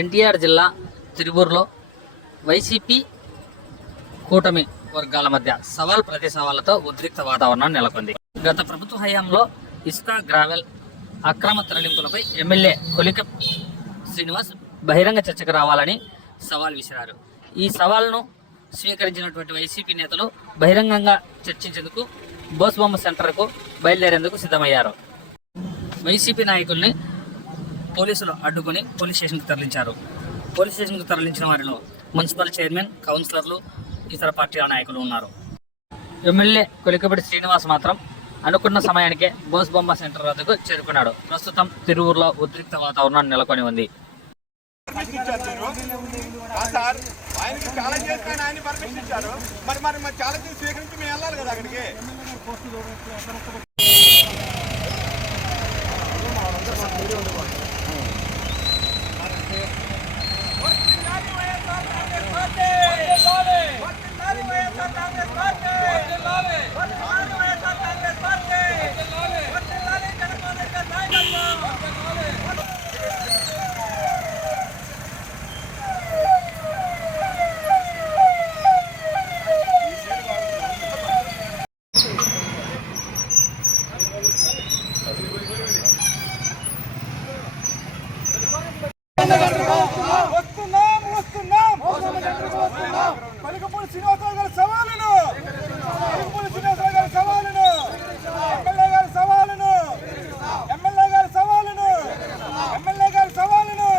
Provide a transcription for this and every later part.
ఎన్టీఆర్ జిల్లా తిరువూరులో వైసీపీ కూటమి వర్గాల మధ్య సవాల్ ప్రతి సవాళ్లతో ఉద్రిక్త వాతావరణం నెలకొంది. గత ప్రభుత్వ హయాంలో ఇసుక గ్రావెల్ అక్రమ తరలింపులపై ఎమ్మెల్యే కొలిక శ్రీనివాస్ బహిరంగ చర్చకు రావాలని సవాల్ విసిరారు. ఈ సవాల్ను స్వీకరించినటువంటి వైసీపీ నేతలు బహిరంగంగా చర్చించేందుకు బోస్బొమ్మ సెంటర్కు బయలుదేరేందుకు సిద్ధమయ్యారు. వైసీపీ నాయకుల్ని పోలీసులు అడ్డుకుని పోలీస్ స్టేషన్కు తరలించారు. పోలీస్ స్టేషన్కు తరలించిన వారిలో మున్సిపల్ చైర్మన్, కౌన్సిలర్లు, ఇతర పార్టీల నాయకులు ఉన్నారు. ఎమ్మెల్యే కొలికపూడి శ్రీనివాస్ మాత్రం అనుకున్న సమయానికే బోస్బొమ్మ సెంటర్ వద్దకు చేరుకున్నాడు. ప్రస్తుతం తిరువూరులో ఉద్రిక్త వాతావరణం నెలకొని ఉంది. ఆయనకి ఛాలెంజ్ చేస్తాను, ఆయన పర్మిషన్ ఇచ్చారు. మరి ఛాలెంజ్ స్వీకరించి మేము వెళ్ళాలి కదా అక్కడికి. కొలికపూడి శ్రీనివాసరావు గారి సవాలును, కొలికపూడి శ్రీనివాసరావు గారి సవాలును, ఎమ్మెల్యే గారి సవాలును, ఎమ్మెల్యే గారి సవాలును, ఎమ్మెల్యే గారి సవాలును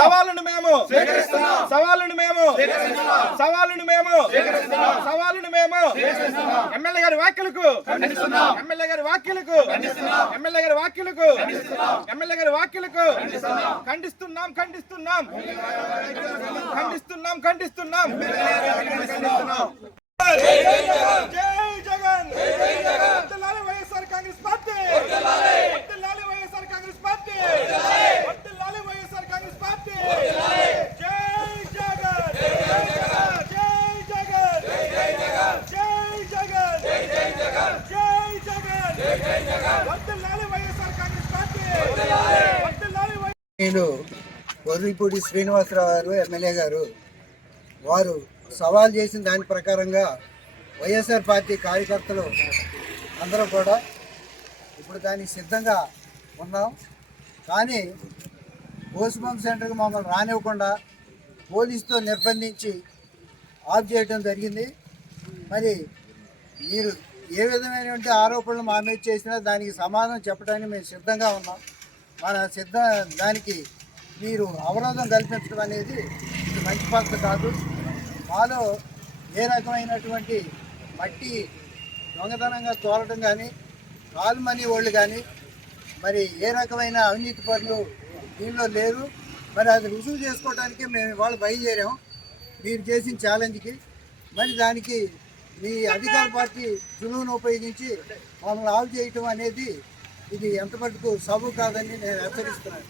సవాలును మేము సవాలును మేము సవాలును మేము సవాలును మేము ఎమ్మెల్యే గారి వ్యాఖ్యలకు ఎమ్మెల్యే గారి వ్యాఖ్యలకు ఎమ్మెల్యే గారి వ్యాఖ్యలకు ఎమ్మెల్యే గారి వ్యాఖ్యలకు ఖండిస్తున్నాం ఖండిస్తున్నాం ఖండిస్తున్నాం ఖండిస్తున్నాం. జై జగన్, వర్ధిల్లాలి వైఎస్ఆర్ కాంగ్రెస్ పార్టీ, వర్ధిల్లాలి వైఎస్ఆర్ కాంగ్రెస్ పార్టీ, వర్ధిల్లాలి వైఎస్ఆర్ కాంగ్రెస్ పార్టీ. జై జగన్, జై జగన్, జై జగన్, జై జగన్, వర్ధిల్లాలి వైఎస్ఆర్ కాంగ్రెస్ పార్టీ, వర్ధిల్లాలి. నేను కొలికపూడి శ్రీనివాసరావు గారు ఎమ్మెల్యే గారు వారు సవాల్ చేసిన దాని ప్రకారంగా వైఎస్ఆర్ పార్టీ కార్యకర్తలు అందరూ కూడా ఇప్పుడు దానికి సిద్ధంగా ఉన్నాం. కానీ బోస్బొమ్మ సెంటర్కి మమ్మల్ని రానివ్వకుండా పోలీసుతో నిర్బంధించి ఆఫ్ చేయడం జరిగింది. మరి మీరు ఏ విధమైనటువంటి ఆరోపణలు మా మీద చేసినా దానికి సమాధానం చెప్పడానికి మేము సిద్ధంగా ఉన్నాం. దానికి మీరు అవరోధం కల్పించడం అనేది ఇది మంచి పద్ధతి కాదు. మాలో ఏ రకమైనటువంటి మట్టి దొంగతనంగా తోలటం కానీ, కాల్మనీ వాళ్ళు కానీ, మరి ఏ రకమైన అవినీతి పనులు దీనిలో లేరు. మరి అది రుజువు చేసుకోవడానికి మేము ఇవాళ బయలుదేరాం మీరు చేసిన ఛాలెంజ్కి. మరి దానికి మీ అధికార పార్టీ జులువును ఉపయోగించి మమ్మల్ని ఆఫ్ చేయటం అనేది ఇది ఎంతమటుకు సబబు కాదని నేను హెచ్చరిస్తున్నాను.